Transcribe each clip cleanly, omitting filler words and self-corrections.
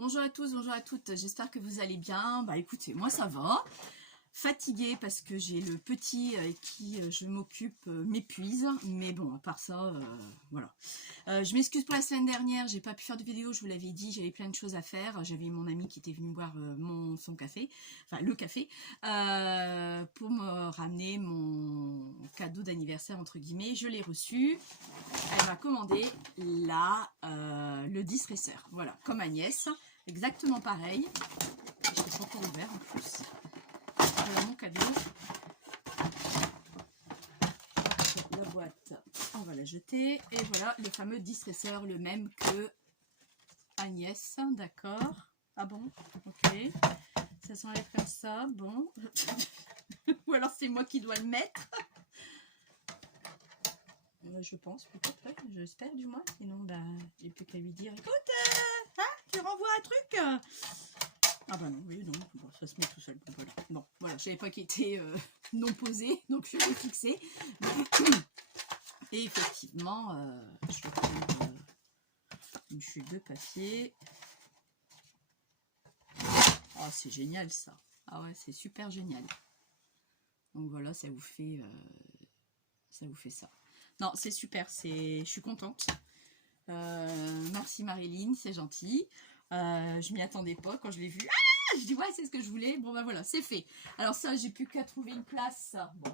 Bonjour à tous, bonjour à toutes, j'espère que vous allez bien. Bah écoutez, moi ça va. Fatiguée parce que j'ai le petit avec qui je m'occupe m'épuise. Mais bon, à part ça, voilà. Je m'excuse pour la semaine dernière, j'ai pas pu faire de vidéo, je vous l'avais dit, j'avais plein de choses à faire. J'avais mon ami qui était venu boire son café, enfin le café, pour me ramener mon cadeau d'anniversaire entre guillemets. Je l'ai reçu. Elle m'a commandé le distresseur, voilà, comme Agnès, exactement pareil. Je l'ai pas encore ouvert en plus. Voilà mon cadeau. La boîte, on va la jeter. Et voilà le fameux distresseur, le même que Agnès, d'accord. Ah bon, ok. Ça s'enlève comme ça, bon. Ou alors c'est moi qui dois le mettre. Je pense, peut-être, j'espère du moins. Sinon, bah, j'ai plus qu'à lui dire, écoute, tu renvoies un truc. Ah bah non, oui, non, bon, ça se met tout seul. Voilà. Bon, voilà, je savais pas qu'il était non posé, donc je l'ai fixé. Et effectivement, je trouve une chute de papier. Oh, c'est génial ça. Ah ouais, c'est super génial. Donc voilà, ça vous fait ça. Non, c'est super, je suis contente. Merci Marilyn, c'est gentil. Je m'y attendais pas quand je l'ai vu. Ah, je dis ouais, c'est ce que je voulais. Bon ben voilà, c'est fait. Alors ça, j'ai plus qu'à trouver une place. Bon,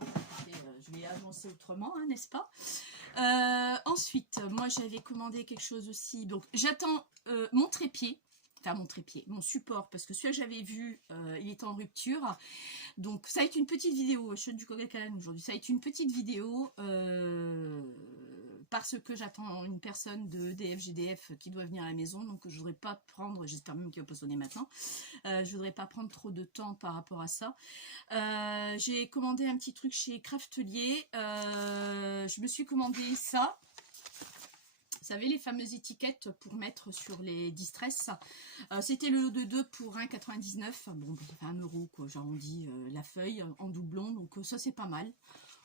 je vais avancer autrement, hein, n'est-ce pas? Ensuite, moi j'avais commandé quelque chose aussi. Donc j'attends mon trépied. Enfin mon trépied, mon support, parce que celui que j'avais vu, il est en rupture. Donc ça va être une petite vidéo, je suis du Coca-Cola aujourd'hui, ça va être une petite vidéo parce que j'attends une personne de DFGDF qui doit venir à la maison, donc je voudrais pas prendre, j'espère même qu'il va pas sonner maintenant, je voudrais pas prendre trop de temps par rapport à ça. J'ai commandé un petit truc chez Craftelier, je me suis commandé ça. Vous savez, les fameuses étiquettes pour mettre sur les distress. C'était le lot de 2 pour 1,99. Bon, ça fait 1 euro, quoi. J'arrondis la feuille en doublon. Donc, ça, c'est pas mal.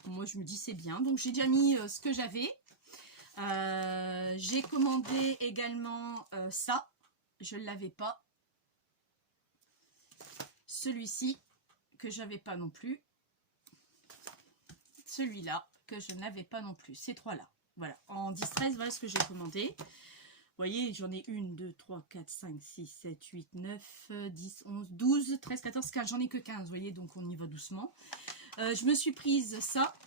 Moi, je me dis, c'est bien. Donc, j'ai déjà mis ce que j'avais. J'ai commandé également ça. Je ne l'avais pas. Celui-ci, que j'avais pas non plus. Celui-là, que je n'avais pas non plus. Ces trois-là. Voilà, en distress, voilà ce que j'ai commandé. Vous voyez, j'en ai 1, 2, 3, 4, 5, 6, 7, 8, 9, 10, 11, 12, 13, 14, 15. J'en ai que 15, vous voyez, donc on y va doucement. Je me suis prise ça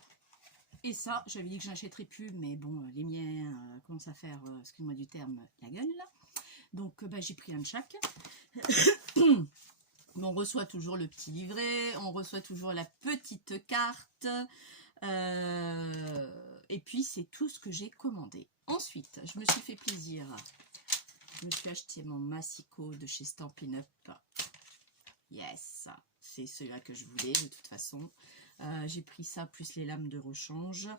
et ça. J'avais dit que je n'achèterais plus, mais bon, les miens commencent à faire, excuse-moi du terme, la gueule. Donc, bah, j'ai pris un de chaque. On reçoit toujours le petit livret, on reçoit toujours la petite carte. Et puis c'est tout ce que j'ai commandé. Ensuite, je me suis fait plaisir. Je me suis acheté mon Massico de chez Stampin' Up. Yes, c'est celui-là que je voulais de toute façon. J'ai pris ça plus les lames de rechange.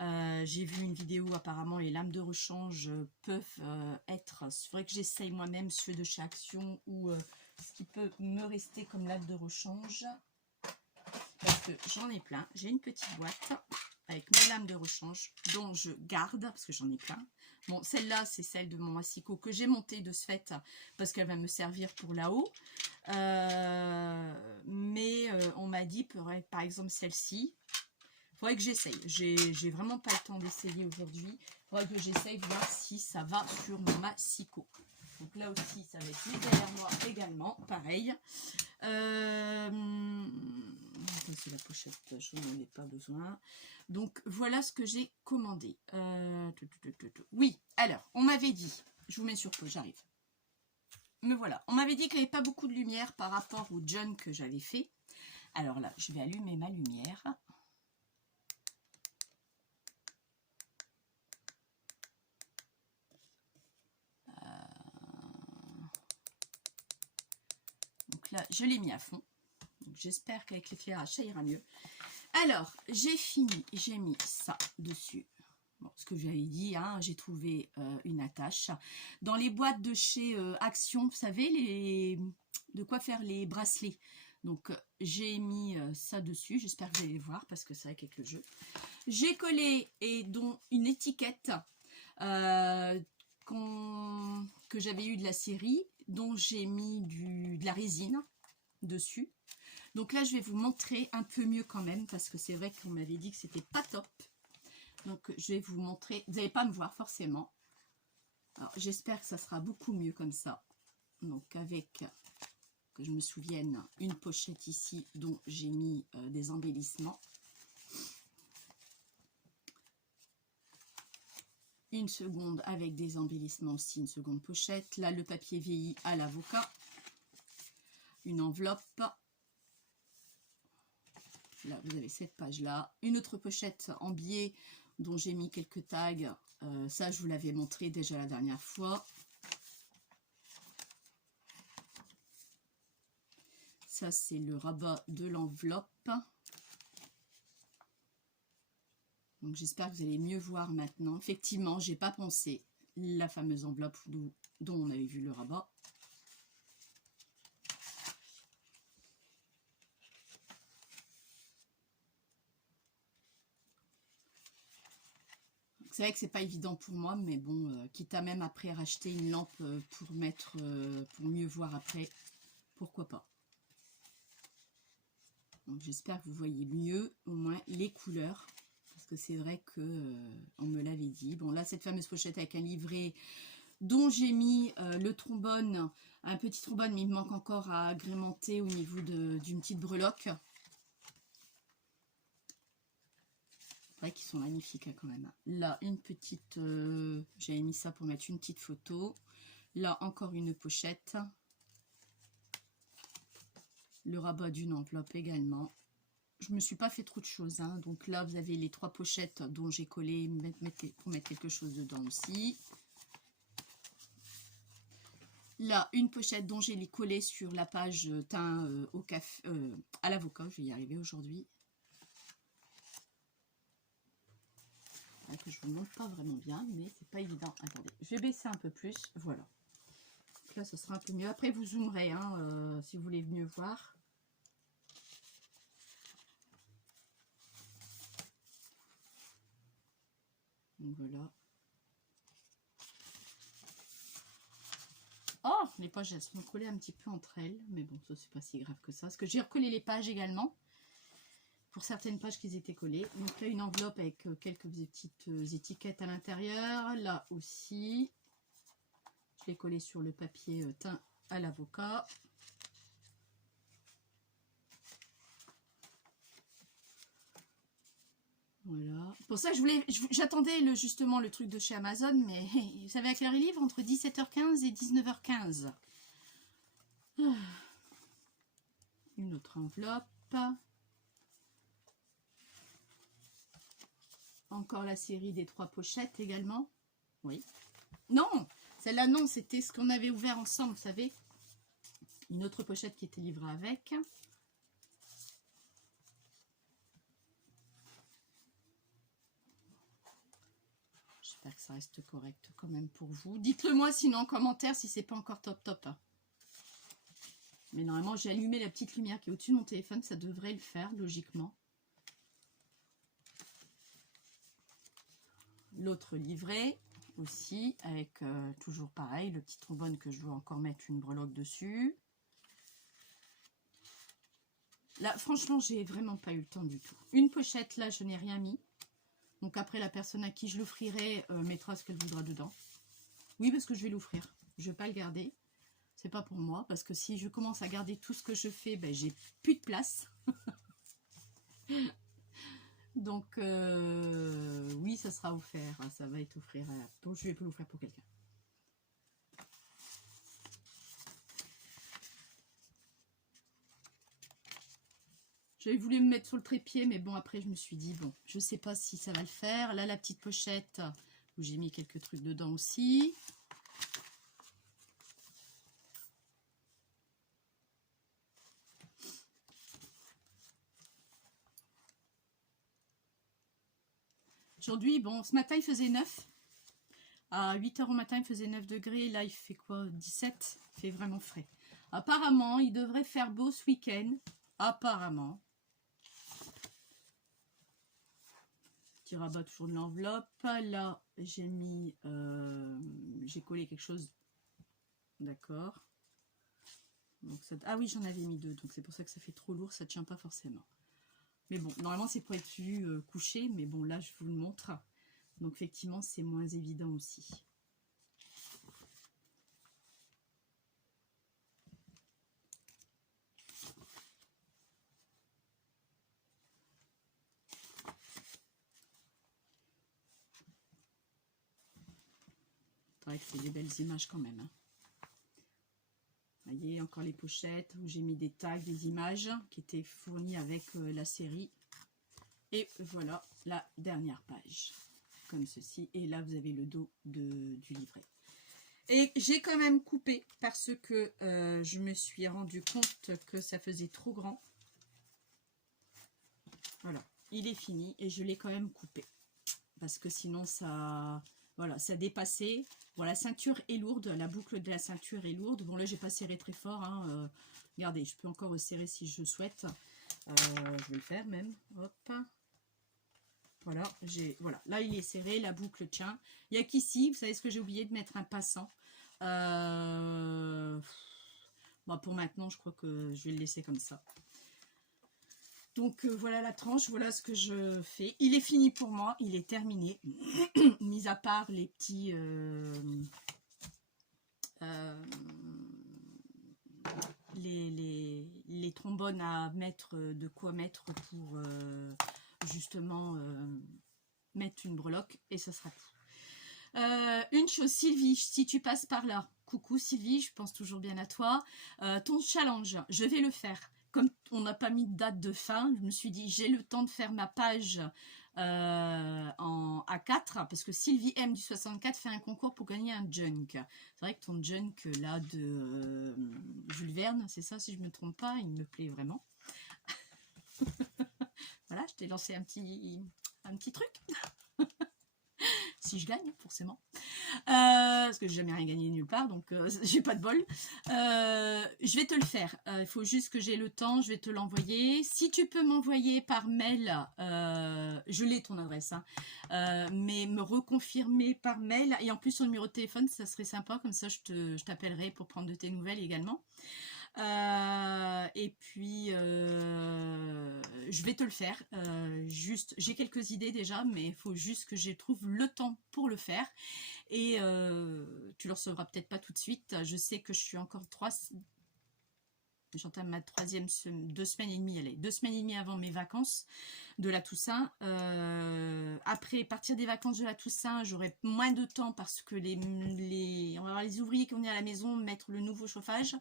J'ai vu une vidéo, apparemment les lames de rechange peuvent être, c'est vrai que j'essaye moi-même ceux de chez Action ou ce qui peut me rester comme lame de rechange. Parce que j'en ai plein. J'ai une petite boîte avec mes lames de rechange dont je garde parce que j'en ai plein. Bon, celle-là, c'est celle de mon Massico que j'ai montée de ce fait parce qu'elle va me servir pour là-haut. Mais on m'a dit, par exemple, celle-ci, il faudrait que j'essaye. J'ai vraiment pas le temps d'essayer aujourd'hui. Il faudrait que j'essaye de voir si ça va sur mon Massico. Donc là aussi, ça va être juste derrière moi également, pareil. C'est la pochette, je n'en ai pas besoin. Donc voilà ce que j'ai commandé. Oui, alors, on m'avait dit, je vous mets sur pause, j'arrive. Me voilà, on m'avait dit qu'il n'y avait pas beaucoup de lumière par rapport au John que j'avais fait. Alors là, je vais allumer ma lumière. Donc là, je l'ai mis à fond. J'espère qu'avec l'éclairage, ça ira mieux. Alors, j'ai fini, j'ai mis ça dessus. Bon, ce que j'avais dit, hein, j'ai trouvé une attache. Dans les boîtes de chez Action, vous savez, de quoi faire les bracelets. Donc, j'ai mis ça dessus. J'espère que vous allez les voir parce que c'est vrai qu'avec le jeu. J'ai collé et dont une étiquette que j'avais eu de la série dont j'ai mis de la résine dessus. Donc là, je vais vous montrer un peu mieux quand même, parce que c'est vrai qu'on m'avait dit que c'était pas top. Donc je vais vous montrer, vous n'allez pas me voir forcément. Alors j'espère que ça sera beaucoup mieux comme ça. Donc avec, que je me souvienne, une pochette ici dont j'ai mis des embellissements. Une seconde avec des embellissements aussi, une seconde pochette. Là, le papier vieilli à l'avocat. Une enveloppe. Là, vous avez cette page-là. Une autre pochette en biais dont j'ai mis quelques tags. Ça, je vous l'avais montré déjà la dernière fois. Ça, c'est le rabat de l'enveloppe. Donc, j'espère que vous allez mieux voir maintenant. Effectivement, j'ai pas pensé la fameuse enveloppe dont on avait vu le rabat. C'est vrai que c'est pas évident pour moi, mais bon, quitte à même après racheter une lampe pour mettre, pour mieux voir après, pourquoi pas. Donc j'espère que vous voyez mieux, au moins les couleurs, parce que c'est vrai que on me l'avait dit. Bon là, cette fameuse pochette avec un livret dont j'ai mis le trombone, un petit trombone, mais il me manque encore à agrémenter au niveau d'une petite breloque. Qui sont magnifiques hein, quand même. Là, une petite... j'avais mis ça pour mettre une petite photo. Là, encore une pochette. Le rabat d'une enveloppe également. Je me suis pas fait trop de choses. Hein. Donc là, vous avez les 3 pochettes dont j'ai collé pour mettre quelque chose dedans aussi. Là, une pochette dont j'ai les collé sur la page teint au café, à l'avocat. Je vais y arriver aujourd'hui. Que je vous montre pas vraiment bien, mais c'est pas évident. Attendez, je vais baisser un peu plus, voilà. Donc là, ce sera un peu mieux. Après, vous zoomerez, hein, si vous voulez mieux voir. Donc voilà. Oh, les pages, elles sont collées un petit peu entre elles, mais bon, ça c'est pas si grave que ça. Parce que j'ai recollé les pages également. Pour certaines pages qui étaient collées. Donc là, une enveloppe avec quelques petites étiquettes à l'intérieur. Là aussi. Je l'ai collé sur le papier teint à l'avocat. Voilà. Pour ça, j'attendais justement le truc de chez Amazon, mais vous savez à quelle heure il livre? Entre 17h15 et 19h15. Une autre enveloppe. Encore la série des 3 pochettes également. Oui. Non, celle-là non, c'était ce qu'on avait ouvert ensemble, vous savez. Une autre pochette qui était livrée avec. J'espère que ça reste correct quand même pour vous. Dites-le moi sinon en commentaire si c'est pas encore top. Mais normalement, j'ai allumé la petite lumière qui est au-dessus de mon téléphone. Ça devrait le faire, logiquement. L'autre livret aussi, avec toujours pareil, le petit trombone que je dois encore mettre une breloque dessus. Là, franchement, j'ai vraiment pas eu le temps du tout. Une pochette, là, je n'ai rien mis. Donc après, la personne à qui je l'offrirai mettra ce qu'elle voudra dedans. Oui, parce que je vais l'offrir. Je ne vais pas le garder. C'est pas pour moi, parce que si je commence à garder tout ce que je fais, ben, j'ai plus de place. Donc, oui, ça sera offert. Ça va être offert. Donc, je vais pas l'offrir pour quelqu'un. J'avais voulu me mettre sur le trépied, mais bon, après, je me suis dit, bon, je sais pas si ça va le faire. Là, la petite pochette, où j'ai mis quelques trucs dedans aussi. Aujourd'hui, bon, ce matin, il faisait 9. À 8 h au matin, il faisait 9 degrés. Là, il fait quoi? 17. Il fait vraiment frais. Apparemment, il devrait faire beau ce week-end. Apparemment. Petit rabat toujours de l'enveloppe. Là, j'ai mis... j'ai collé quelque chose. D'accord. Donc ça, ah oui, j'en avais mis 2, donc c'est pour ça que ça fait trop lourd, ça tient pas forcément. Mais bon, normalement c'est pour être vu couché, mais bon là je vous le montre. Donc effectivement c'est moins évident aussi. C'est vrai que c'est des belles images quand même. Hein. Vous voyez, encore les pochettes où j'ai mis des tags, des images qui étaient fournies avec la série. Et voilà la dernière page, comme ceci. Et là, vous avez le dos du livret. Et j'ai quand même coupé parce que je me suis rendu compte que ça faisait trop grand. Voilà, il est fini et je l'ai quand même coupé. Parce que sinon, ça... Voilà, ça dépassait. Bon, la ceinture est lourde, la boucle de la ceinture est lourde. Bon, là, j'ai pas serré très fort. Hein. Regardez, je peux encore resserrer si je souhaite. Je vais le faire même. Hop. Voilà, voilà, là, il est serré, la boucle tient. Il n'y a qu'ici, vous savez ce que j'ai oublié de mettre un passant. Bon, pour maintenant, je crois que je vais le laisser comme ça. Donc voilà la tranche, voilà ce que je fais. Il est fini pour moi, il est terminé. Mis à part les petits les trombones à mettre, de quoi mettre pour justement mettre une breloque et ça sera tout. Une chose, Sylvie, si tu passes par là, coucou Sylvie, je pense toujours bien à toi. Ton challenge, je vais le faire. Comme on n'a pas mis de date de fin, je me suis dit j'ai le temps de faire ma page en A4 parce que Sylvie M du 64 fait un concours pour gagner un junk. C'est vrai que ton junk là de Jules Verne, c'est ça si je ne me trompe pas, il me plaît vraiment. Voilà, je t'ai lancé un petit truc. Si je gagne, forcément. Parce que j'ai jamais rien gagné nulle part, donc j'ai pas de bol. Je vais te le faire. Il faut juste que j'ai le temps, je vais te l'envoyer. Si tu peux m'envoyer par mail, je l'ai ton adresse, hein, mais me reconfirmer par mail. Et en plus, son numéro de téléphone, ça serait sympa, comme ça je t'appellerai pour prendre de tes nouvelles également. Et puis je vais te le faire. Juste, j'ai quelques idées déjà, mais il faut juste que je trouve le temps pour le faire. Et tu le recevras peut-être pas tout de suite. Je sais que je suis encore j'entame ma troisième 2 semaines et demie, allez, 2 semaines et demie avant mes vacances de la Toussaint. Après, à partir des vacances de la Toussaint, j'aurai moins de temps parce que on va avoir les ouvriers qui vont venir à la maison mettre le nouveau chauffage.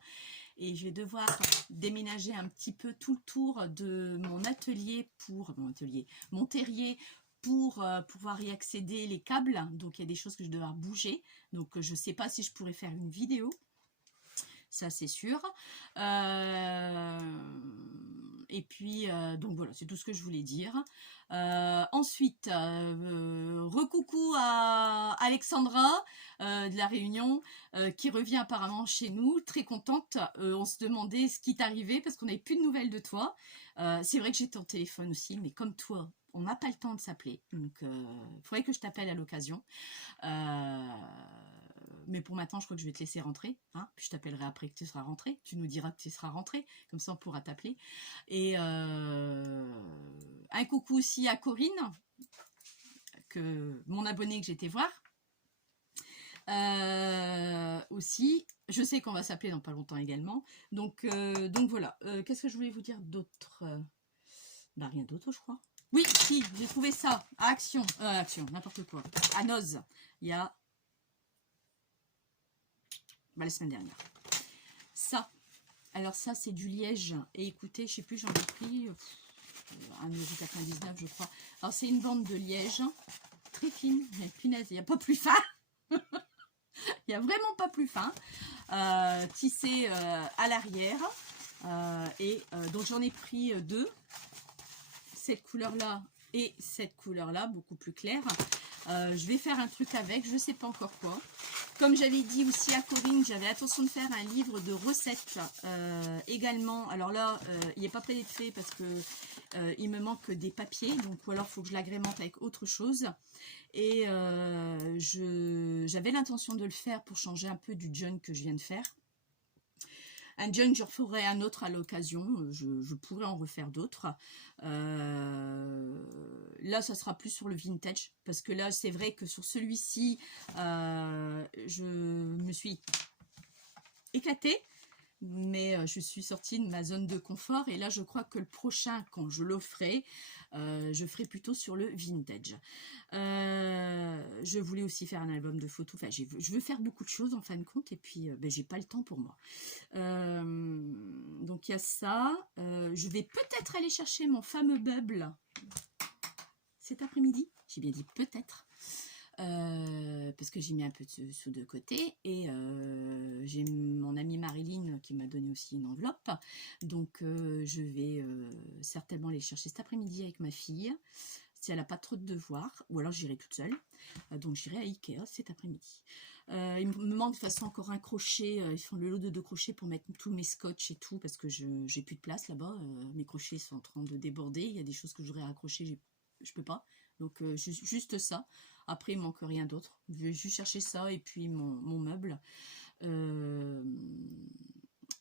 Et je vais devoir déménager un petit peu tout le tour de mon atelier mon terrier pour pouvoir y accéder les câbles. Donc il y a des choses que je vais devoir bouger. Donc je ne sais pas si je pourrais faire une vidéo. Ça c'est sûr. Et puis, donc voilà, c'est tout ce que je voulais dire. Ensuite, recoucou à Alexandra de la Réunion qui revient apparemment chez nous, très contente. On se demandait ce qui t'arrivait parce qu'on n'avait plus de nouvelles de toi. C'est vrai que j'étais au téléphone aussi, mais comme toi, on n'a pas le temps de s'appeler. Donc, il faudrait que je t'appelle à l'occasion. Mais pour maintenant, je crois que je vais te laisser rentrer. Hein, puis je t'appellerai après que tu seras rentré. Tu nous diras que tu seras rentré. Comme ça, on pourra t'appeler. Et un coucou aussi à Corinne, mon abonnée que j'étais voir. Aussi, je sais qu'on va s'appeler dans pas longtemps également. Donc voilà. Qu'est-ce que je voulais vous dire d'autre? Bah, rien d'autre, je crois. Oui, si, j'ai trouvé ça. À Action, n'importe quoi. À Noz, il y a la semaine dernière. Ça, alors ça, c'est du liège. Et écoutez, je sais plus, j'en ai pris 1,99 €, je crois. Alors, c'est une bande de liège très fine. Mais punaise, il n'y a pas plus fin. Il n'y a vraiment pas plus fin. Tissé à l'arrière. Donc, j'en ai pris 2. Cette couleur-là et cette couleur-là, beaucoup plus claire. Je vais faire un truc avec, je ne sais pas encore quoi. Comme j'avais dit aussi à Corinne, j'avais l'intention de faire un livre de recettes également. Alors là, il n'est pas prêt d'être fait parce que il me manque des papiers. Donc, ou alors, il faut que je l'agrémente avec autre chose. Et j'avais l'intention de le faire pour changer un peu du junk que je viens de faire. un junk, je referai un autre à l'occasion. Je pourrais en refaire d'autres. Là, ça sera plus sur le vintage. Parce que là, c'est vrai que sur celui-ci, je me suis éclatée. Mais je suis sortie de ma zone de confort. Et là, je crois que le prochain, quand je le ferai, je ferai plutôt sur le vintage. Je voulais aussi faire un album de photos. Enfin, je veux faire beaucoup de choses en fin de compte. Et puis, ben, j'ai pas le temps pour moi. Donc, il y a ça. Je vais peut-être aller chercher mon fameux bubble cet après-midi. J'ai bien dit peut-être. Parce que j'ai mis un peu de sous de côté et j'ai mon amie Marilyn qui m'a donné aussi une enveloppe, donc je vais certainement aller chercher cet après-midi avec ma fille si elle n'a pas trop de devoirs, ou alors j'irai toute seule, donc j'irai à Ikea cet après-midi. Il me manque de toute façon encore un crochet, ils font le lot de 2 crochets pour mettre tous mes scotch et tout, parce que j'ai plus de place là-bas, mes crochets sont en train de déborder, il y a des choses que je voudrais raccrocher, je peux pas, donc juste ça. Après, il manque rien d'autre. Je vais juste chercher ça et puis mon meuble.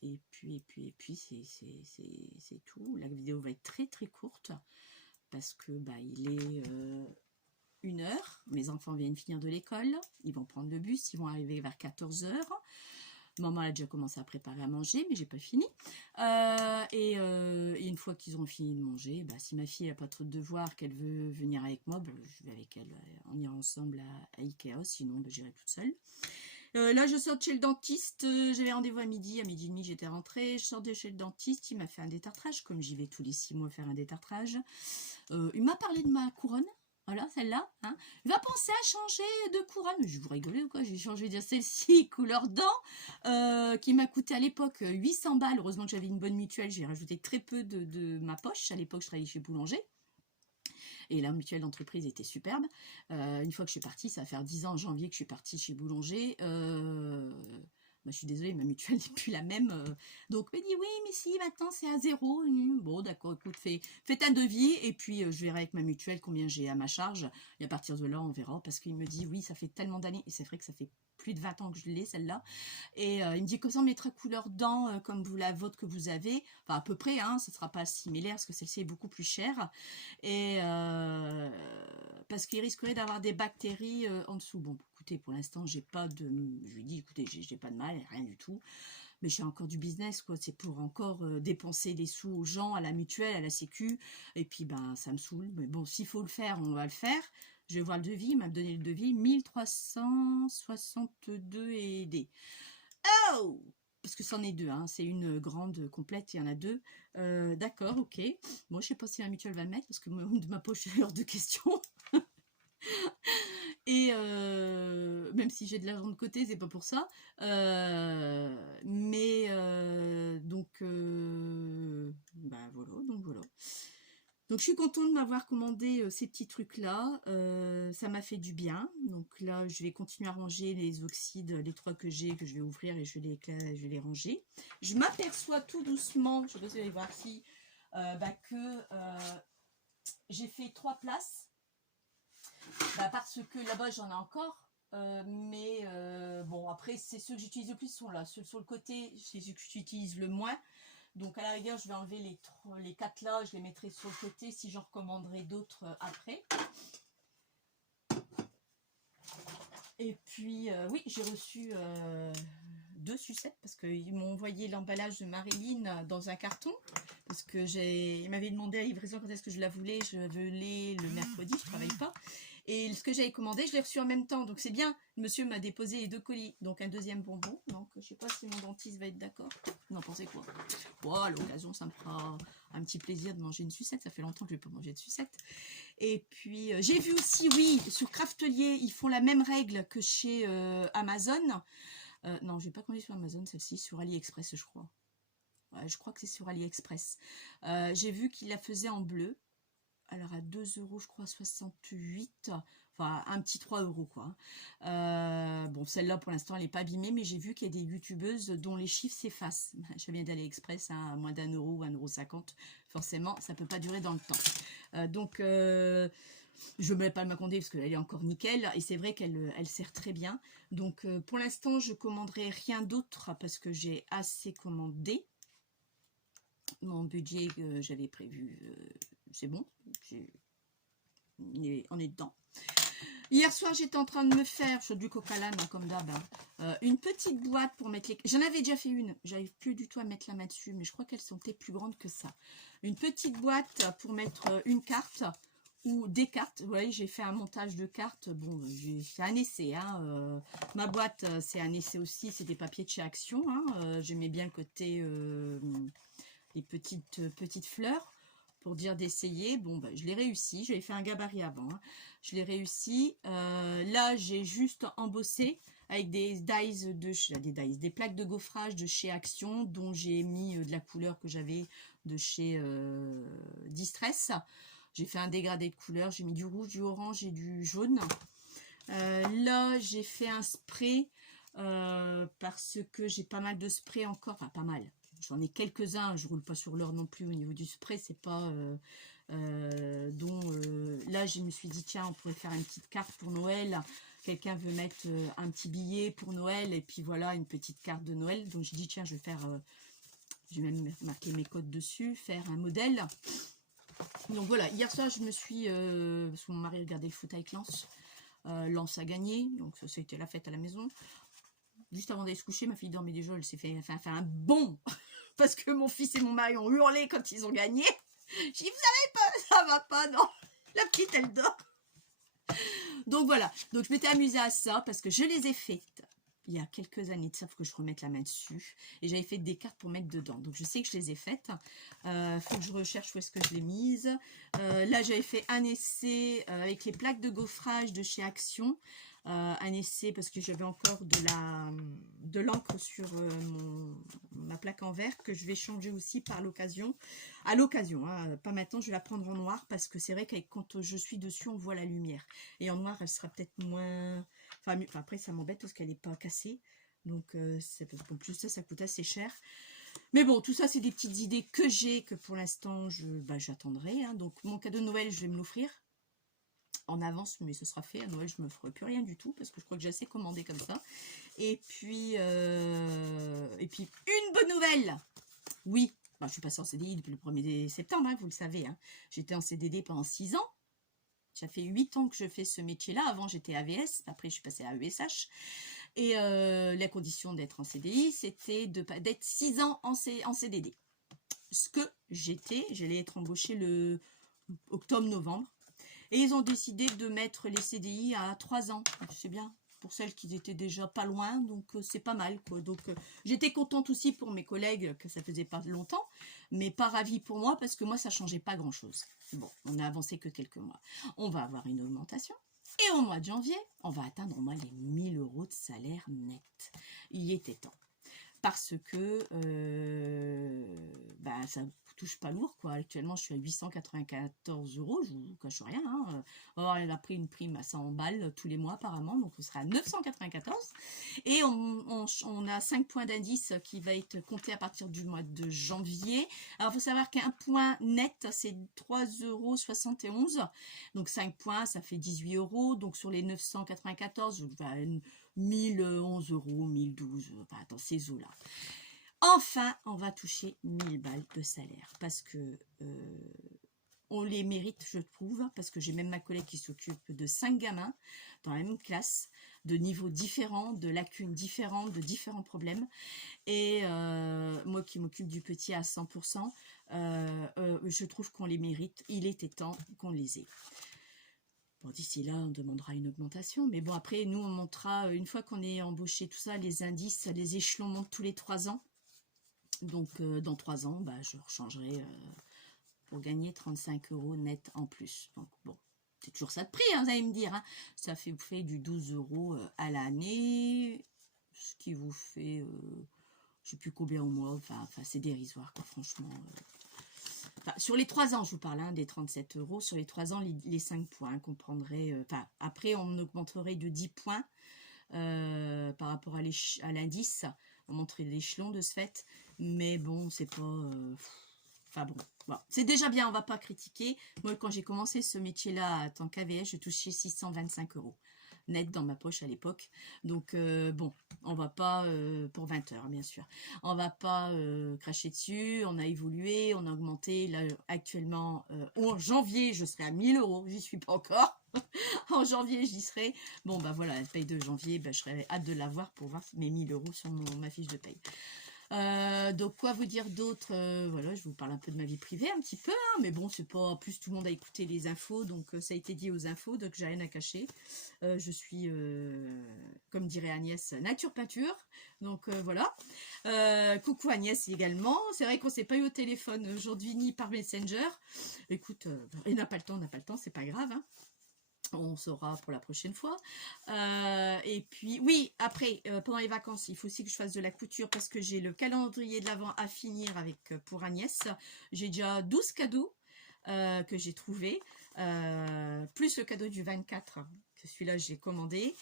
Et puis c'est tout. La vidéo va être très très courte parce que bah, il est 1h. Mes enfants viennent finir de l'école. Ils vont prendre le bus. Ils vont arriver vers 14h. Maman a déjà commencé à préparer à manger, mais j'ai pas fini. Et une fois qu'ils auront fini de manger, bah, si ma fille n'a pas trop de devoirs, qu'elle veut venir avec moi, bah, je vais avec elle. On ira ensemble à Ikea, sinon bah, j'irai toute seule. Là, je sors de chez le dentiste. J'avais rendez-vous à midi et demi, j'étais rentrée. Je sors de chez le dentiste. Il m'a fait un détartrage, comme j'y vais tous les 6 mois faire un détartrage. Il m'a parlé de ma couronne. Voilà, celle-là. Hein. Il va penser à changer de couronne. Je vous rigolez ou quoi? J'ai changé de celle-ci, couleur dent, qui m'a coûté à l'époque 800 balles. Heureusement que j'avais une bonne mutuelle. J'ai rajouté très peu de ma poche. À l'époque, je travaillais chez Boulanger. Et la mutuelle d'entreprise était superbe. Une fois que je suis partie, ça va faire 10 ans en janvier que je suis partie chez Boulanger. Bah, je suis désolée, ma mutuelle n'est plus la même. Donc, elle me dit, oui, mais si, maintenant, c'est à 0. Bon, d'accord, écoute, faites un devis. Et puis, je verrai avec ma mutuelle combien j'ai à ma charge. Et à partir de là, on verra. Parce qu'il me dit, oui, ça fait tellement d'années. Et c'est vrai que ça fait plus de 20 ans que je l'ai, celle-là. Et il me dit que ça, on mettra couleur dent comme vous la vôtre que vous avez. Enfin, à peu près, hein, ça ne sera pas similaire parce que celle-ci est beaucoup plus chère. Et parce qu'il risquerait d'avoir des bactéries en dessous. Bon, écoutez, pour l'instant, j'ai pas de... Je lui dis, écoutez, j'ai pas de mal, rien du tout. Mais j'ai encore du business, quoi. C'est pour encore dépenser des sous aux gens, à la mutuelle, à la sécu. Et puis, ben, ça me saoule. Mais bon, s'il faut le faire, on va le faire. Je vais voir le devis. Il m'a donné le devis. 1362 et des. Oh! Parce que c'en est 2, hein. C'est une grande complète, il y en a 2. D'accord, ok. Moi, je sais pas si la mutuelle va le mettre, parce que de ma poche, c'est hors de question. Et même si j'ai de l'argent de côté, c'est pas pour ça. Mais donc, bah voilà, donc voilà. Donc je suis contente de m'avoir commandé ces petits trucs-là. Ça m'a fait du bien. Donc là, je vais continuer à ranger les oxydes, les 3 que j'ai, que je vais ouvrir et je vais les ranger. Je m'aperçois tout doucement, je sais pas si vous allez voir si, que j'ai fait 3 places. Parce que là-bas, j'en ai encore. Mais bon, après, c'est ceux que j'utilise le plus sont là. Ceux sur le côté, c'est ceux que j'utilise le moins. Donc à la rigueur, je vais enlever les 4 là, je les mettrai sur le côté si j'en recommanderai d'autres après. Et puis oui, j'ai reçu 2 sucettes parce qu'ils m'ont envoyé l'emballage de Marilyn dans un carton. Parce que il m'avait demandé la livraison quand est-ce que je la voulais. Je voulais le mercredi, je ne travaille pas. Et ce que j'avais commandé, je l'ai reçu en même temps. Donc c'est bien. Le monsieur m'a déposé les 2 colis. Donc un deuxième bonbon. Donc je ne sais pas si mon dentiste va être d'accord. Vous en pensez quoi? Bon, à l'occasion, ça me fera un petit plaisir de manger une sucette. Ça fait longtemps que je n'ai pas mangé de sucette. Et puis j'ai vu aussi, oui, sur Craftelier, ils font la même règle que chez Amazon. Non, je n'ai pas commandé sur Amazon, celle-ci, sur AliExpress, je crois. Ouais, je crois que c'est sur AliExpress. J'ai vu qu'il la faisait en bleu. Alors à 2 €, je crois, 68. Enfin, un petit 3 € quoi. Bon, celle-là, pour l'instant, elle n'est pas abîmée, mais j'ai vu qu'il y a des youtubeuses dont les chiffres s'effacent. Je viens d'AliExpress, hein, à moins d'1 € ou 1,50 €. Forcément, ça ne peut pas durer dans le temps. Donc, Je ne vais pas le commander parce qu'elle est encore nickel. Et c'est vrai qu'elle elle sert très bien. Donc pour l'instant, je commanderai rien d'autre parce que j'ai assez commandé. Mon budget que j'avais prévu, c'est bon. On est dedans. Hier soir, j'étais en train de me faire, sur du coca-lane, hein, comme d'hab, hein, une petite boîte pour mettre les... J'en avais déjà fait une, j'arrive plus du tout à mettre la main dessus, mais je crois qu'elles sont peut-être plus grandes que ça. Une petite boîte pour mettre une carte ou des cartes. Vous voyez, j'ai fait un montage de cartes. Bon, j'ai fait un essai. Hein, ma boîte, c'est un essai aussi, c'est des papiers de chez Action. Hein, j'aimais bien le côté des petites fleurs. Pour dire d'essayer, bon ben, je l'ai réussi, j'avais fait un gabarit avant, hein. Je l'ai réussi, là j'ai juste embossé avec des des plaques de gaufrage de chez Action, dont j'ai mis de la couleur que j'avais de chez Distress. J'ai fait un dégradé de couleurs, j'ai mis du rouge, du orange et du jaune. Là j'ai fait un spray, parce que j'ai pas mal de sprays encore, enfin pas mal. J'en ai quelques-uns, je roule pas sur l'or non plus au niveau du spray, c'est pas... là, je me suis dit, tiens, on pourrait faire une petite carte pour Noël. Quelqu'un veut mettre un petit billet pour Noël, et puis voilà, une petite carte de Noël. Donc, je dis, tiens, je vais faire... je vais même marquer mes codes dessus, faire un modèle. Donc, voilà, hier soir, je me suis... parce que mon mari regardait le foot avec Lens. Lens a gagné, donc ça a été la fête à la maison. Juste avant d'aller se coucher, ma fille dormait déjà, elle s'est fait un bond parce que mon fils et mon mari ont hurlé quand ils ont gagné. J'ai dit, vous savez pas, ça va pas, non. La petite, elle dort. Donc voilà, donc je m'étais amusée à ça parce que je les ai faites il y a quelques années de ça, faut que je remette la main dessus. Et j'avais fait des cartes pour mettre dedans. Donc je sais que je les ai faites. Faut que je recherche où est-ce que je l'ai mise. Là, j'avais fait un essai avec les plaques de gaufrage de chez Action. Un essai parce que j'avais encore de l'encre sur ma plaque en verre que je vais changer aussi par l'occasion. À l'occasion, hein, pas maintenant, je vais la prendre en noir parce que c'est vrai que quand je suis dessus, on voit la lumière. Et en noir, elle sera peut-être moins... Enfin, après, ça m'embête parce qu'elle n'est pas cassée. Donc, en plus, ça coûte assez cher. Mais bon, tout ça, c'est des petites idées que j'ai, que pour l'instant, j'attendrai. Hein. Donc, mon cadeau de Noël, je vais me l'offrir en avance, mais ce sera fait. À Noël, je ne me ferai plus rien du tout parce que je crois que j'ai assez commandé comme ça. Et puis une bonne nouvelle. Oui, je suis passée en CDI depuis le 1er septembre, hein, vous le savez. Hein. J'étais en CDD pendant 6 ans. Ça fait 8 ans que je fais ce métier-là. Avant, j'étais AVS. Après, je suis passée à ESH. Et la condition d'être en CDI, c'était d'être 6 ans en CDD. Ce que j'allais être embauchée le octobre-novembre. Et ils ont décidé de mettre les CDI à 3 ans. C'est bien, pour celles qui étaient déjà pas loin, donc c'est pas mal, quoi. Donc j'étais contente aussi pour mes collègues, que ça faisait pas longtemps, mais pas ravie pour moi, parce que moi, ça changeait pas grand-chose. Bon, on a avancé que quelques mois. On va avoir une augmentation. Et au mois de janvier, on va atteindre au moins les 1000 € de salaire net. Il y était temps. Parce que ça touche pas lourd, quoi. Actuellement, je suis à 894 €, je vous cache rien. Hein. Elle a pris une prime à 100 balles tous les mois, apparemment, donc on sera à 994. Et on a 5 points d'indice qui va être compté à partir du mois de janvier. Alors, il faut savoir qu'un point net, c'est 3,71 €. Donc, 5 points, ça fait 18 €. Donc, sur les 994, 1011 €, 1012, enfin, dans ces eaux-là. Enfin, on va toucher 1000 balles de salaire parce que on les mérite, je trouve, parce que j'ai même ma collègue qui s'occupe de 5 gamins dans la même classe, de niveaux différents, de lacunes différentes, de différents problèmes. Et moi qui m'occupe du petit à 100%, je trouve qu'on les mérite. Il était temps qu'on les ait. Bon, d'ici là, on demandera une augmentation. Mais bon, après, nous, on montera, une fois qu'on est embauché, tout ça, les indices, les échelons montent tous les 3 ans. Donc, dans 3 ans, je rechangerai pour gagner 35 € net en plus. Donc, bon, c'est toujours ça de prix, hein, vous allez me dire. Hein. Ça fait, vous faites du 12 € à l'année, ce qui vous fait, je ne sais plus combien au mois. Enfin c'est dérisoire, quoi, franchement. Enfin, sur les 3 ans, je vous parle, hein, des 37 €. Sur les 3 ans, les 5 points qu'on prendrait. Après, on augmenterait de 10 points par rapport à l'indice. On montrerait l'échelon de ce fait. Mais bon, c'est pas... Enfin bon, voilà. C'est déjà bien, on va pas critiquer. Moi, quand j'ai commencé ce métier-là, en tant qu'AVS, je touchais 625 € net dans ma poche à l'époque. Donc, bon, on va pas, pour 20 heures, bien sûr, on va pas cracher dessus. On a évolué, on a augmenté. Là, actuellement, en janvier, je serai à 1000 €. J'y suis pas encore. En janvier, j'y serai. Bon, bah voilà, la paye de janvier, bah, je serais hâte de l'avoir pour voir mes 1000 € sur ma fiche de paye. Donc quoi vous dire d'autre, voilà, je vous parle un peu de ma vie privée un petit peu, hein, mais bon, c'est pas, en plus tout le monde a écouté les infos, donc ça a été dit aux infos, donc j'ai rien à cacher. Je suis, comme dirait Agnès, nature peinture, donc voilà. Coucou Agnès également, c'est vrai qu'on s'est pas eu au téléphone aujourd'hui ni par Messenger. Écoute, et n'a pas le temps, c'est pas grave, hein. On saura pour la prochaine fois. Et puis, oui, après, pendant les vacances, il faut aussi que je fasse de la couture parce que j'ai le calendrier de l'Avent à finir avec pour Agnès. J'ai déjà 12 cadeaux que j'ai trouvés, plus le cadeau du 24, que celui-là, j'ai commandé.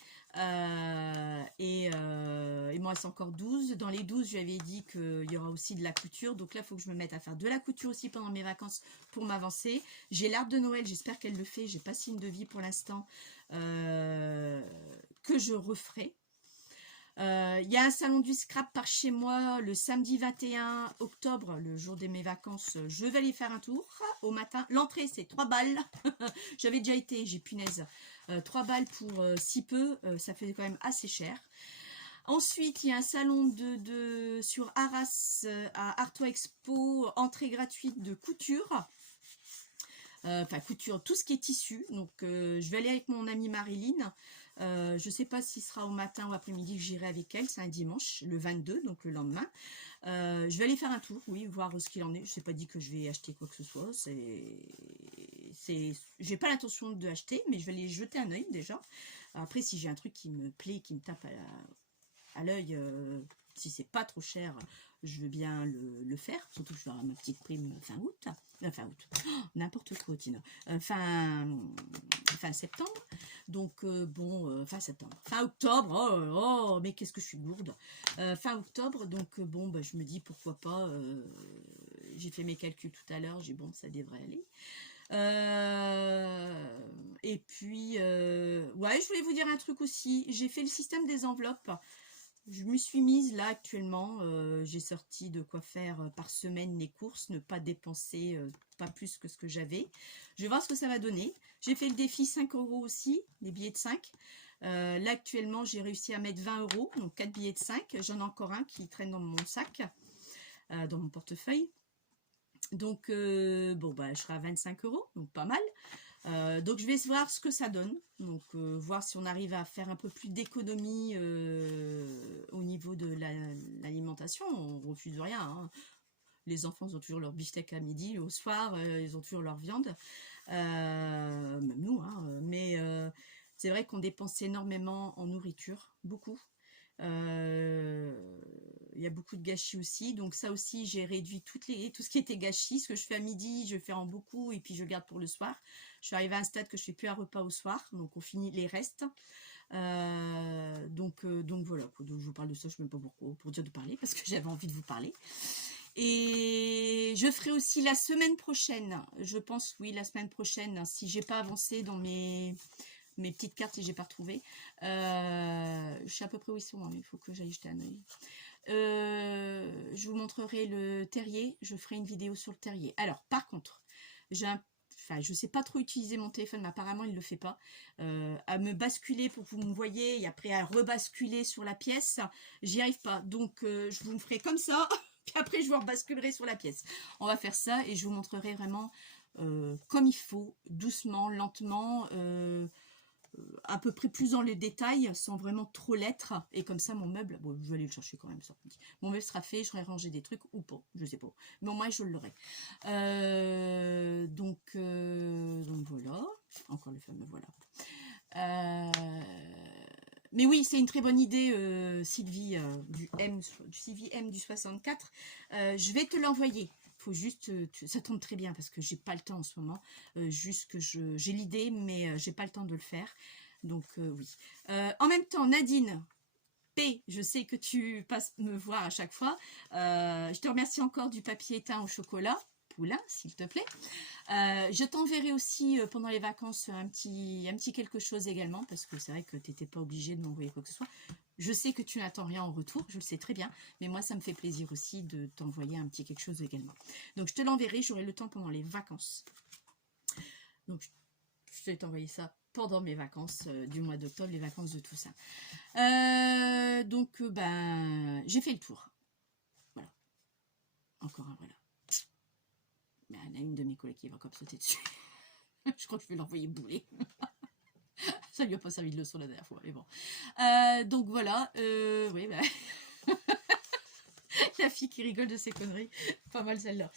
Il m'en reste encore 12. Dans les 12, je lui avais dit qu'il y aura aussi de la couture. Donc là, il faut que je me mette à faire de la couture aussi pendant mes vacances pour m'avancer. J'ai l'arbre de Noël, j'espère qu'elle le fait. J'ai pas signe de vie pour l'instant, que je referai. Il y a un salon du scrap par chez moi le samedi 21 octobre, le jour de mes vacances. Je vais aller faire un tour au matin. L'entrée, c'est 3 balles. J'avais déjà été, j'ai punaise. 3 balles pour si peu, ça fait quand même assez cher. Ensuite, il y a un salon sur Arras, à Artois Expo, entrée gratuite de couture. Enfin, couture, tout ce qui est tissu. Donc, je vais aller avec mon amie Marilyn. Je ne sais pas si ce sera au matin ou après-midi que j'irai avec elle. C'est un dimanche, le 22, donc le lendemain. Je vais aller faire un tour, oui, voir ce qu'il en est. Je n'ai pas dit que je vais acheter quoi que ce soit. J'ai pas l'intention de acheter, mais je vais aller jeter un œil déjà. Après, si j'ai un truc qui me plaît, qui me tape à l'œil, si c'est pas trop cher, je veux bien le faire. Surtout que je vais avoir ma petite prime fin août. Fin août, n'importe quoi, Tina. Fin septembre. Donc, bon, fin septembre. Fin octobre, oh, mais qu'est-ce que je suis lourde. Fin octobre, donc, bon, bah, je me dis pourquoi pas. J'ai fait mes calculs tout à l'heure, j'ai bon, ça devrait aller. Et puis, ouais, je voulais vous dire un truc aussi. J'ai fait le système des enveloppes. Je me suis mise là actuellement, j'ai sorti de quoi faire par semaine les courses, ne pas dépenser pas plus que ce que j'avais. Je vais voir ce que ça va donner. J'ai fait le défi 5 € aussi, les billets de 5. Là actuellement j'ai réussi à mettre 20 €, donc 4 billets de 5. J'en ai encore un qui traîne dans mon sac, dans mon portefeuille. Donc bon bah je serai à 25 €, donc pas mal. Donc je vais voir ce que ça donne, donc voir si on arrive à faire un peu plus d'économie au niveau de l'alimentation. On refuse rien, hein. Les enfants ont toujours leur beefsteak à midi, au soir ils ont toujours leur viande, même nous, hein. Mais c'est vrai qu'on dépense énormément en nourriture, beaucoup. Il y a beaucoup de gâchis aussi, donc ça aussi j'ai réduit tout ce qui était gâchis. Ce que je fais à midi, je fais en beaucoup et puis je garde pour le soir. Je suis arrivée à un stade que je fais plus un repas au soir, donc on finit les restes. Donc voilà, donc je vous parle de ça, je ne sais même pas pourquoi, pour dire de parler, parce que j'avais envie de vous parler. Et je ferai aussi la semaine prochaine, je pense, oui, la semaine prochaine, si j'ai pas avancé dans mes petites cartes, si j'ai pas retrouvé. Je sais à peu près où ils sont, hein, mais il faut que j'aille jeter un œil. Je vous montrerai le terrier, je ferai une vidéo sur le terrier. Alors, par contre, je ne sais pas trop utiliser mon téléphone, mais apparemment il ne le fait pas. À me basculer pour que vous me voyez et après à rebasculer sur la pièce, j'y arrive pas. Donc je vous me ferai comme ça, puis après je vous rebasculerai sur la pièce. On va faire ça et je vous montrerai vraiment comme il faut, doucement, lentement, à peu près plus dans les détails, sans vraiment trop l'être. Et comme ça, mon meuble, bon, je vais aller le chercher quand même, ça. Mon meuble sera fait, j'aurai rangé des trucs ou pas, je sais pas. Mais au moins, je l'aurai. Donc voilà. Encore le fameux voilà. Mais oui, c'est une très bonne idée, Sylvie, du Sylvie M du 64. Je vais te l'envoyer. Faut juste, ça tombe très bien parce que j'ai pas le temps en ce moment. Juste que j'ai l'idée, mais j'ai pas le temps de le faire. Donc oui. En même temps, Nadine P, je sais que tu passes me voir à chaque fois. Je te remercie encore du papier éteint au chocolat. poulain, s'il te plaît. Je t'enverrai aussi pendant les vacances un petit quelque chose également, parce que c'est vrai que tu n'étais pas obligé de m'envoyer quoi que ce soit. Je sais que tu n'attends rien en retour, je le sais très bien, mais moi ça me fait plaisir aussi de t'envoyer un petit quelque chose également. Donc je te l'enverrai, j'aurai le temps pendant les vacances. Donc je vais t'envoyer ça pendant mes vacances du mois d'octobre, les vacances de Toussaint. Donc ben j'ai fait le tour. Voilà. Encore un voilà. Mais il y en a une de mes collègues qui va comme sauter dessus. Je crois que je vais l'envoyer bouler. Ça lui a pas servi de leçon la dernière fois, mais bon. Donc voilà, oui, bah... la fille qui rigole de ses conneries. Pas mal celle-là.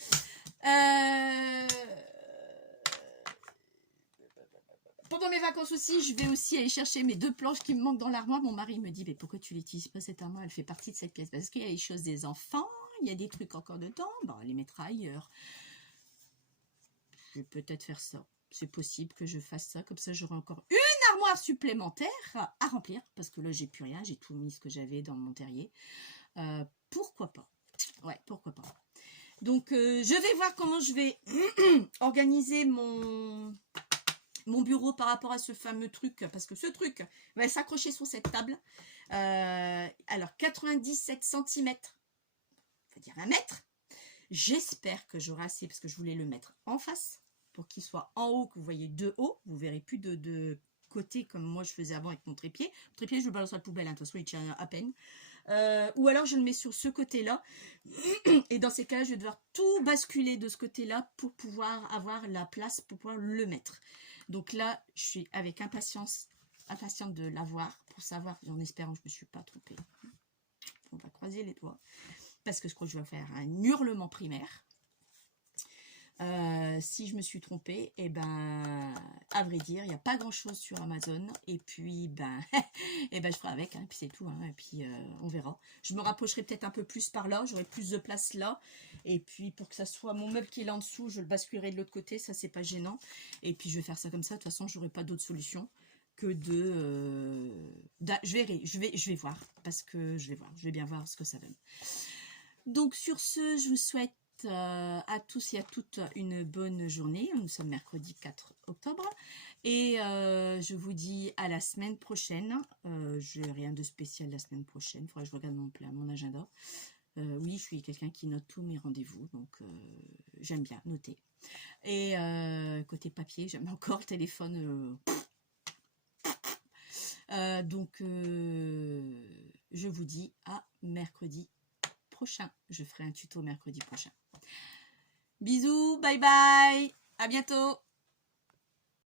Pendant mes vacances aussi, je vais aussi aller chercher mes 2 planches qui me manquent dans l'armoire. Mon mari me dit, mais pourquoi tu n'utilises pas cette armoire? Elle fait partie de cette pièce. Parce qu'il y a les choses des enfants, il y a des trucs encore dedans. Bon, on les mettra ailleurs. Je vais peut-être faire ça. C'est possible que je fasse ça. Comme ça, j'aurai encore une armoire supplémentaire à remplir. Parce que là, j'ai plus rien. J'ai tout mis ce que j'avais dans mon terrier. Pourquoi pas? Ouais, pourquoi pas. Donc, je vais voir comment je vais organiser mon bureau par rapport à ce fameux truc. Parce que ce truc va s'accrocher sur cette table. Alors, 97 cm. On va dire 1 mètre. J'espère que j'aurai assez parce que je voulais le mettre en face pour qu'il soit en haut, que vous voyez de haut. Vous verrez plus de côté comme moi je faisais avant avec mon trépied. Le trépied, je le balance à la poubelle, hein, de toute façon il tient à peine. Ou alors je le mets sur ce côté-là. Et dans ces cas-là, je vais devoir tout basculer de ce côté-là pour pouvoir avoir la place pour pouvoir le mettre. Donc là, je suis avec impatiente de l'avoir pour savoir, en espérant que je ne me suis pas trompée. On va croiser les doigts. Parce que je crois que je vais faire un hurlement primaire. Si je me suis trompée, et ben, à vrai dire, il n'y a pas grand chose sur Amazon. Et puis, ben, et ben je ferai avec, hein, puis c'est tout. Hein, et puis, on verra. Je me rapprocherai peut-être un peu plus par là. J'aurai plus de place là. Et puis, pour que ça soit mon meuble qui est là en dessous, je le basculerai de l'autre côté. Ça, c'est pas gênant. Et puis, je vais faire ça comme ça. De toute façon, j'aurai pas d'autre solution que je vais voir. Parce que je vais voir. Je vais bien voir ce que ça donne. Donc sur ce, je vous souhaite à tous et à toutes une bonne journée. Nous sommes mercredi 4 octobre. Et je vous dis à la semaine prochaine. Je n'ai rien de spécial la semaine prochaine. Il faudra que je regarde mon agenda. Oui, je suis quelqu'un qui note tous mes rendez-vous. Donc j'aime bien noter. Et côté papier, j'aime encore le téléphone. Donc je vous dis à mercredi prochain. Je ferai un tuto mercredi prochain. Bisous, bye bye, à bientôt.